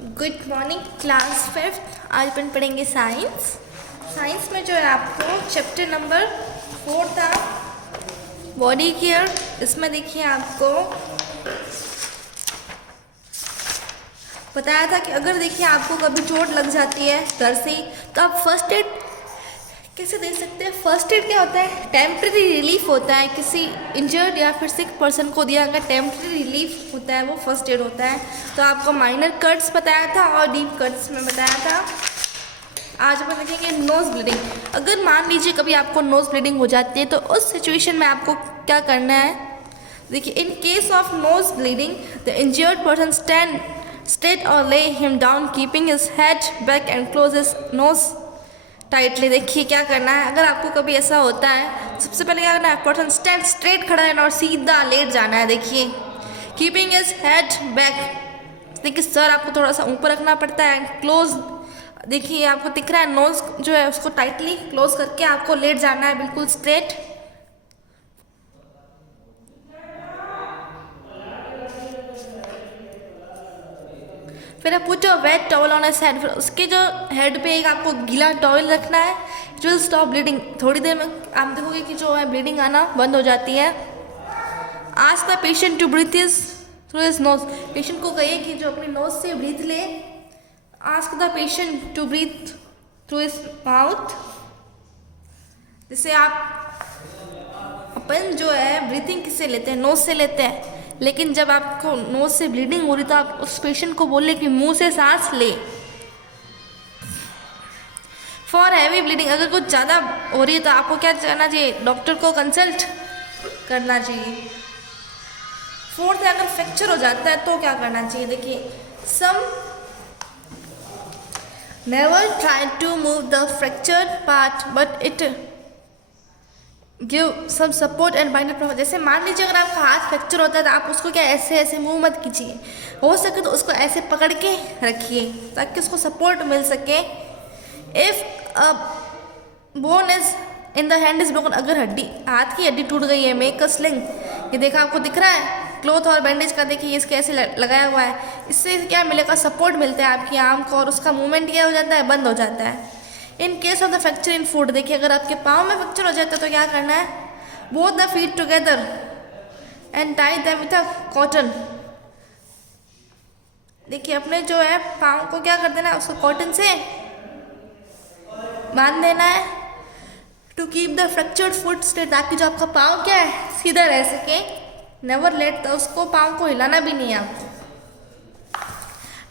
Good morning class 5। आज अपन पढ़ेंगे science में जो है आपको चैप्टर नंबर 4 था बॉडी केयर। इसमें देखिए आपको बताया था कि अगर देखिए आपको कभी चोट लग जाती है घर से ही तो आप फर्स्ट एड कैसे दे सकते हैं। फर्स्ट एड क्या होता है? टेम्प्रेरी रिलीफ होता है। किसी इंजर्ड या फिर सिक पर्सन को दिया अगर टेम्प्रेरी रिलीफ होता है वो फर्स्ट एड होता है। तो आपको माइनर कट्स बताया था और डीप कट्स में बताया था। आज अपन देखेंगे नोज ब्लीडिंग। अगर मान लीजिए कभी आपको नोज ब्लीडिंग हो जाती है तो उस सिचुएशन में आपको क्या करना है। देखिए, इन case of nose bleeding the injured person stand straight और ले him down keeping his head back and close his nose tightly. देखिए क्या करना है। अगर आपको कभी ऐसा होता है सबसे पहले क्या करना है, पर्सन स्टैंड स्ट्रेट खड़ा है और सीधा लेट जाना है। देखिए, कीपिंग हिज हेड बैक। देखिए सर आपको थोड़ा सा ऊपर रखना पड़ता है। क्लोज, देखिए आपको दिख रहा है नोज जो है उसको टाइटली क्लोज करके आपको लेट जाना है बिल्कुल स्ट्रेट। फिर आप put a wet towel on his head. फिर उसके जो हेड पे एक आपको गीला टॉवल रखना है। It will stop bleeding. थोड़ी देर में आप देखोगे कि जो है ब्लीडिंग आना बंद हो जाती है। Ask the patient to breathe his through his nose. पेशेंट को कहिए कि जो अपनी नोज से ब्रीथ ले। Ask the patient to breathe through his mouth. जैसे आप अपन जो है ब्रीथिंग किससे लेते हैं? नोज से लेते हैं। लेकिन जब आपको नोज से ब्लीडिंग हो रही तो आप उस पेशेंट को बोले कि मुंह से सांस ले। फॉर हैवी ब्लीडिंग, अगर कुछ ज़्यादा हो रही है तो आपको क्या करना चाहिए? डॉक्टर को कंसल्ट करना चाहिए। फोर्थ है, अगर फ्रैक्चर हो जाता है तो क्या करना चाहिए? देखिए, some never try to move the fractured part but it give सब सपोर्ट एंड बाइंडर। जैसे मान लीजिए अगर आपका हाथ फ्रैक्चर होता है तो आप उसको क्या ऐसे ऐसे मूव मत कीजिए। हो सके तो उसको ऐसे पकड़ के रखिए ताकि उसको सपोर्ट मिल सके। If a bone is in the hand is broken, अगर हड्डी हाथ की हड्डी टूट गई है, मेक अ स्लिंग। ये देखा आपको दिख रहा है क्लॉथ और बैंडेज का। देखिए इसके ऐसे लगाया हुआ है। इससे क्या मिलेगा? सपोर्ट मिलता है आपकी आर्म को और उसका मूवमेंट क्या हो जाता है? बंद हो जाता है। इन case of the fracture in foot, देखिए अगर आपके पाँव में फ्रैक्चर हो जाता है तो क्या करना है? Both the feet together and tie them with a cotton. देखिए अपने जो है पाँव को क्या कर देना है? उसको कॉटन से बांध देना है to keep the fractured foot straight, ताकि जो आपका पाँव क्या है सीधा रह सके। नेवर लेट, उसको पाँव को हिलाना भी नहीं है आपको।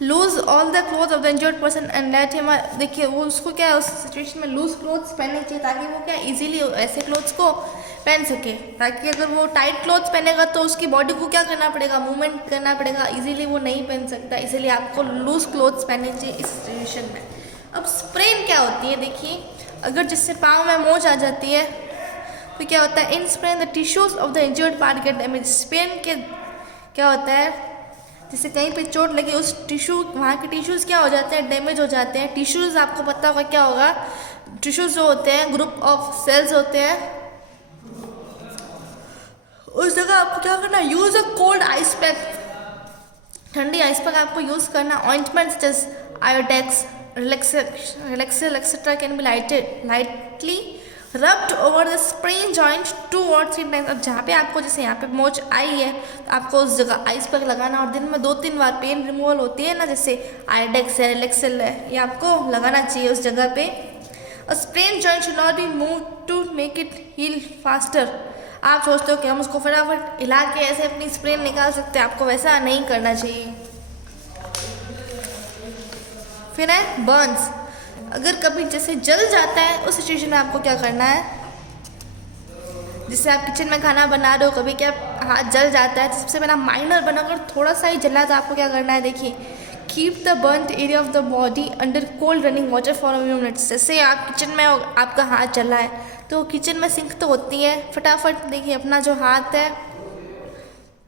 Lose all the cloth of the injured person and let him. देखिए वो उसको क्या है उस सिचुएशन में लूज क्लोथ्स पहनने चाहिए ताकि वो क्या इजीली ऐसे क्लोथ्स को पहन सके। ताकि अगर वो टाइट क्लोथ्स पहनेगा तो उसकी बॉडी को क्या करना पड़ेगा? मूवमेंट करना पड़ेगा, इजीली वो नहीं पहन सकता। इसीलिए आपको लूज क्लोथ्स पहनने चाहिए इस सिचुएशन में। अब स्प्रेन क्या होती है? देखिए अगर जिससे पाँव में मोच आ जाती है तो क्या होता है? In sprain the tissues of the injured part get damage. Sprain के क्या होता है? जैसे कहीं पे चोट लगी उस टिश्यू, वहाँ के टिश्यूज़ क्या हो जाते हैं? डैमेज हो जाते हैं। टिश्यूज़ आपको पता होगा क्या होगा? टिश्यूज़ जो होते हैं ग्रुप ऑफ सेल्स होते हैं। उस जगह आपको क्या करना है? Use a cold ice pack. ठंडी आइस पैक आपको यूज़ करना। ऑइंटमेंट्स जैसे Iodex, Relaxyl etcetera can be lightly rubbed over the sprain joint 2 or 3 times. अब जहाँ पे आपको जैसे यहाँ पे मोच आई है तो आपको उस जगह आइस पैक लगाना और दिन में 2-3 बार पेन रिमूवल होती है ना, जैसे आयोडेक्स है, रिलैक्सेल है, ये आपको लगाना चाहिए उस जगह पे। और sprain joint should not be move to make it heal faster. आप सोचते हो कि हम उसको फटाफट हिला के ऐसे अपनी स्प्रेन निकाल सकते हैं, आपको वैसा नहीं करना चाहिए। फिर है बर्न्स। अगर कभी जैसे जल जाता है उस सिचुएशन में आपको क्या करना है? जैसे आप किचन में खाना बना रहे हो, कभी क्या हाथ जल जाता है तो सबसे पहला माइनर बना, अगर थोड़ा सा ही जला तो आपको क्या करना है? देखिए, keep the burned area of the body under cold running water for a few minutes. जैसे आप किचन में आपका हाथ जला है तो किचन में सिंक तो होती है, फटाफट देखिए अपना जो हाथ है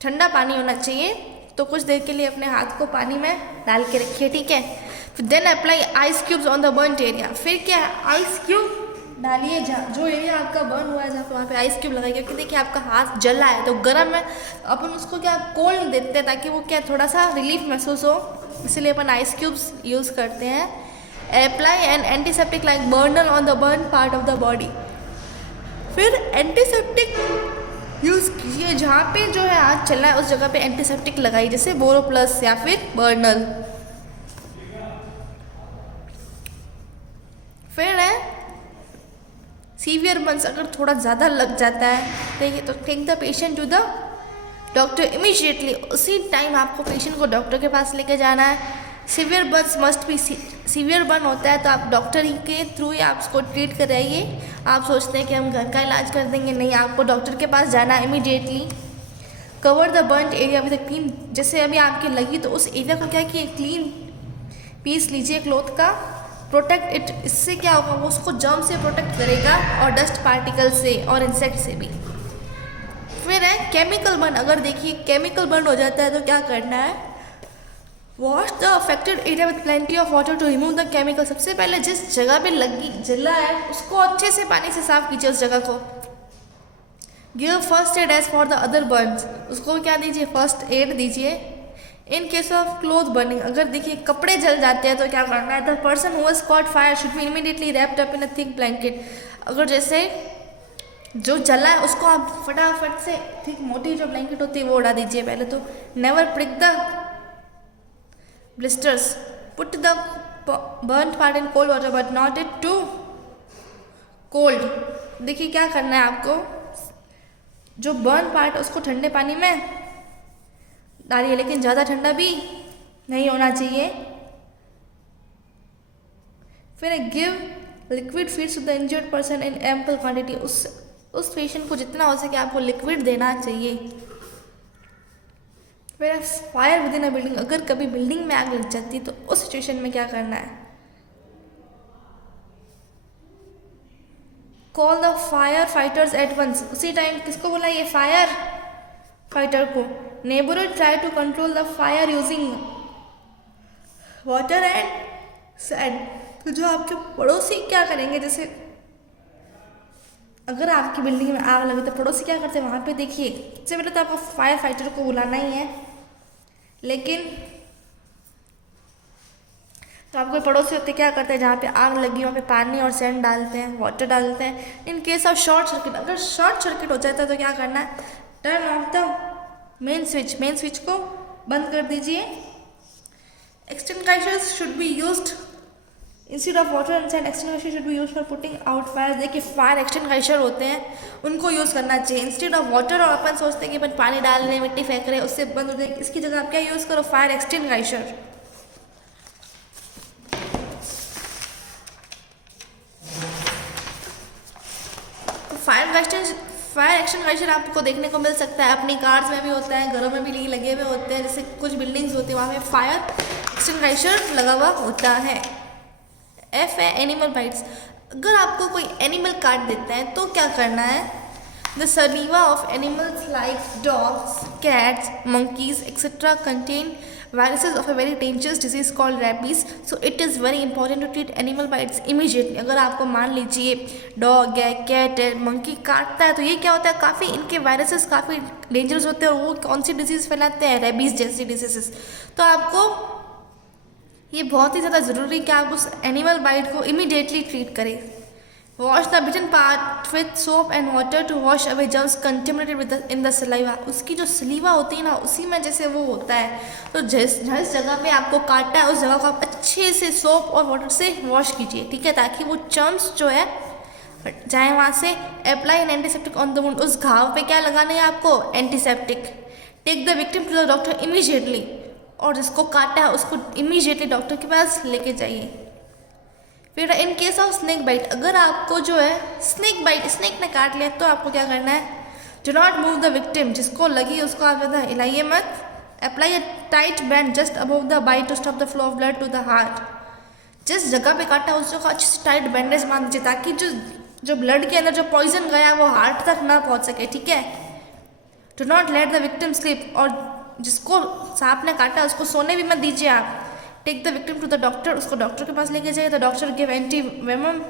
ठंडा पानी होना चाहिए तो कुछ देर के लिए अपने हाथ को पानी में डाल के रखिए, ठीक है। Then apply ice cubes on the burned area. फिर क्या है? आइस क्यूब डालिए जो एरिया आपका बर्न हुआ है जहाँ पे वहाँ पे आइस क्यूब लगाइए, क्योंकि देखिए आपका हाथ जला है तो गर्म है, अपन उसको क्या कोल्ड देते हैं ताकि वो क्या थोड़ा सा रिलीफ महसूस हो, इसलिए अपन आइस क्यूब्स यूज़ करते हैं। Apply an antiseptic like burner on the burn part of the body. फिर एंटीसेप्टिक यूज़ कीजिए, जहाँ पे जो है हाथ चल रहा है उस जगह पे एंटीसेप्टिक लगाइए, जैसे बोरोप्लस या फिर बर्नल। फिर है सीवियर बर्न्स, अगर थोड़ा ज़्यादा लग जाता है तो take the patient to the doctor immediately, उसी टाइम आपको पेशेंट को डॉक्टर के पास लेके जाना है। Severe burns must be severe burn होता है तो आप डॉक्टर ही के थ्रू ही आप उसको ट्रीट कराइए। आप सोचते हैं कि हम घर का इलाज कर देंगे, नहीं, आपको डॉक्टर के पास जाना है immediately. Cover the burn area with clean, जैसे अभी आपके लगी तो उस एरिया को क्या किए क्लीन पीस लीजिए क्लॉथ का, प्रोटेक्ट इट, इससे क्या होगा वो उसको जर्म से प्रोटेक्ट करेगा और डस्ट पार्टिकल से और इंसेक्ट से भी। फिर है केमिकल बर्न, अगर देखिए केमिकल बर्न हो जाता है तो क्या करना है, wash the affected area with plenty of water to remove the chemical. सबसे पहले जिस जगह पे लगी जला है उसको अच्छे से पानी से साफ कीजिए उस जगह को। Give first aid as for the other burns, उसको क्या दीजिए फर्स्ट एड दीजिए। In case of cloth burning, अगर देखिए कपड़े जल जाते हैं तो क्या करना है, the person who has cot fire should be immediately wrapped up in a thick blanket. अगर जैसे जो जला है उसको आप फटाफट से थिक मोटी जो ब्लैंकेट होती है वो उड़ा दीजिए पहले तो। Never prick the blisters, put the burn part in cold water but not it too cold. देखिए क्या करना है आपको, जो बर्न पार्ट उसको ठंडे पानी में डालिए, लेकिन ज़्यादा ठंडा भी नहीं होना चाहिए। फिर give liquid feeds to the injured person in ample quantity, उस पेशेंट को जितना हो सके आपको लिक्विड देना चाहिए। फिर fire within a building, अगर कभी बिल्डिंग में आग लग जाती है तो उस सिचुएशन में क्या करना है, call the firefighters at once, उसी टाइम किसको बोला ये फायर फाइटर को। Neighbourhood try to control the fire using water and sand, तो जो आपके पड़ोसी क्या करेंगे, जैसे अगर आपकी बिल्डिंग में आग लगी तो पड़ोसी क्या करते हैं वहाँ पे, देखिए सबसे पहले तो आपको फायर फाइटर को बुलाना ही है, लेकिन तो आपके पड़ोसी होते क्या करते हैं जहाँ पे आग लगी वहाँ पे पानी और सैंड डालते हैं, वाटर डालते हैं। इन केस ऑफ शॉर्ट सर्किट, अगर शॉर्ट सर्किट हो जाता है तो क्या करना है, turn off the main switch को बंद कर दीजिए। Extinguishers should be used instead of water and sand, extinguisher should be used for putting out fire. देखिए फायर एक्सटिंग्विशर होते हैं उनको यूज़ करना चाहिए इंस्टेड ऑफ वाटर, और अपन सोचते हैं कि अपन पानी डाल रहे हैं मिट्टी फेंक रहे हैं उससे बंद हो जाएगी, इसकी जगह आप क्या यूज़ करो, फायर एक्सटिंग्विशर। फायर एक्सटिंग्विशर आपको देखने को मिल सकता है, अपनी कार्स में भी होता है, घरों में भी लगे हुए होते हैं, जैसे कुछ बिल्डिंग्स होती है वहाँ पे फायर एक्सटिंग्विशर लगा हुआ होता है। एफ है एनिमल बाइट्स, अगर आपको कोई एनिमल काट देता है तो क्या करना है, the सलीवा of animals like dogs, cats, monkeys etc. contain viruses of a very dangerous disease called rabies, so it is very important to treat animal bites immediately। अगर आपको मान लीजिए डॉग है, कैट है, मंकी काटता है तो ये क्या होता है, काफ़ी इनके वायरसेस काफ़ी डेंजरस होते हैं और वो कौन सी डिजीज़ फैलाते हैं, रेबीज़ जैसी डिजीजेस। तो आपको ये बहुत ही ज़्यादा ज़रूरी है कि आप उस एनिमल बाइट को इमीडिएटली ट्रीट करें। Wash the bitten part with soap and water to wash away germs contaminated within the saliva, उसकी जो सलीवा होती है ना उसी में जैसे वो होता है, तो जिस जगह पे आपको काटा है उस जगह को आप अच्छे से सोप और वाटर से वॉश कीजिए, ठीक है, ताकि वो जर्म्स जो है जाए वहाँ से। Apply an antiseptic on the wound, उस घाव पे क्या लगाना है आपको, antiseptic. Take the victim to the doctor immediately, और जिसको काटा है उसको इमीडिएटली डॉक्टर के पास लेके जाइए। फिर in case of snake bite, अगर आपको जो है स्नेक ने काट लिया तो आपको क्या करना है, do not move the victim, जिसको लगी उसको आप ज़्यादा हिलाइए मत। Apply a tight band just above the bite to stop the flow of blood to the heart, जिस जगह पे काटा उस जगह अच्छे से टाइट बैंडेज बांध दीजिए ताकि जो ब्लड के अंदर जो पॉइजन गया वो हार्ट तक ना पहुँच सके, ठीक है। Do not let the victim sleep, और जिसको सांप ने काटा उसको सोने भी मत दीजिए आप। Take the victim to the doctor, उसको डॉक्टर के पास लेके जाइए, the doctor give antivenom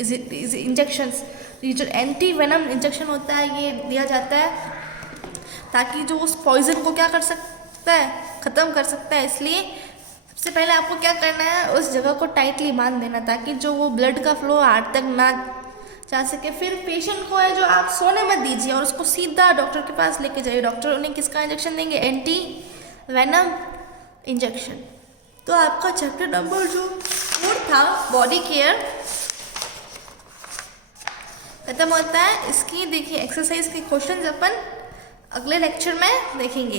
is injections, ये जो एंटी वेनम इंजेक्शन होता है ये दिया जाता है ताकि जो उस पॉइजन को क्या कर सकता है, ख़त्म कर सकता है। इसलिए सबसे पहले आपको क्या करना है, उस जगह को टाइटली बांध देना ताकि जो वो ब्लड का फ्लो हार्ट तक ना जा सके। फिर पेशेंट को है जो आप सोने मत दीजिए और उसको सीधा डॉक्टर के पास लेके जाइए। डॉक्टर उन्हें किसका इंजेक्शन देंगे, एंटी वेनम इंजेक्शन। तो आपका चैप्टर नंबर जो 4 था बॉडी केयर खत्म होता है। इसकी देखिए एक्सरसाइज के क्वेश्चंस अपन अगले लेक्चर में देखेंगे।